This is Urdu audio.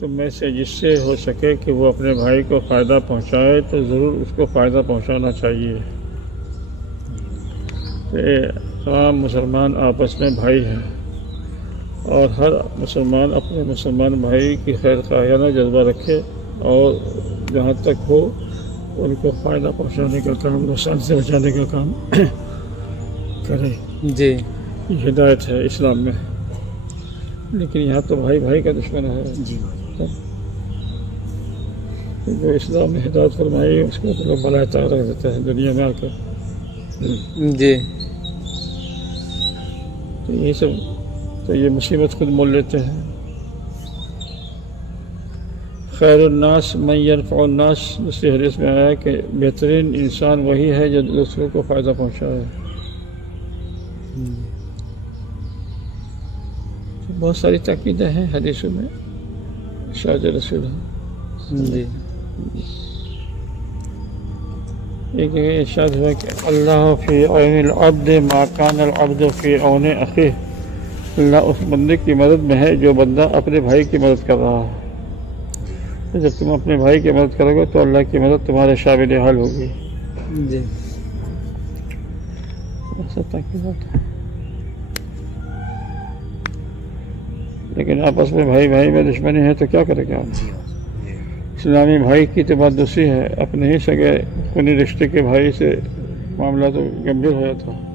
تم میں سے جس سے ہو سکے کہ وہ اپنے بھائی کو فائدہ پہنچائے تو ضرور اس کو فائدہ پہنچانا چاہیے۔ کہ تمام مسلمان آپس میں بھائی ہیں اور ہر مسلمان اپنے مسلمان بھائی کی خیر خواہانہ جذبہ رکھے اور جہاں تک ہو ان کو فائدہ پہنچانے کا کام، نقصان سے بچانے کا کام کرے۔ جی یہ ہدایت ہے اسلام میں، لیکن یہاں تو بھائی بھائی کا دشمن ہے۔ جی جو اسلام نے ہدایت فرمائی اس کو تو لوگ بلائے تار رکھ دیتے ہیں دنیا میں آ کر۔ جی تو یہی سب، تو یہ مصیبت خود مول لیتے ہیں۔ خیر الناس من ينفع الناس، دوسری حدیث میں آیا کہ بہترین انسان وہی ہے جو دوسروں کو فائدہ پہنچائے۔ بہت ساری تاکیدیں ہیں حدیثوں میں، ارشاد رسول ہے۔ جی ایک جگہ ارشاد ہوا کہ اللہ فی عون العبد ما کان العبد فی عون اخیہ، اللہ اس بندے کی مدد میں ہے جو بندہ اپنے بھائی کی مدد کر رہا ہے۔ تو جب تم اپنے بھائی کی مدد کرو گے تو اللہ کی مدد تمہارے شامل حال ہوگی۔ جی ایسا تاکیدات ہے، لیکن آپس میں بھائی بھائی میں دشمنی ہے تو کیا کرے گا؟ اسلامی بھائی کی تو بات دوسری ہے، اپنے ہی سگے خونی رشتے کے بھائی سے معاملہ تو گمبھیر ہو جاتا ہے۔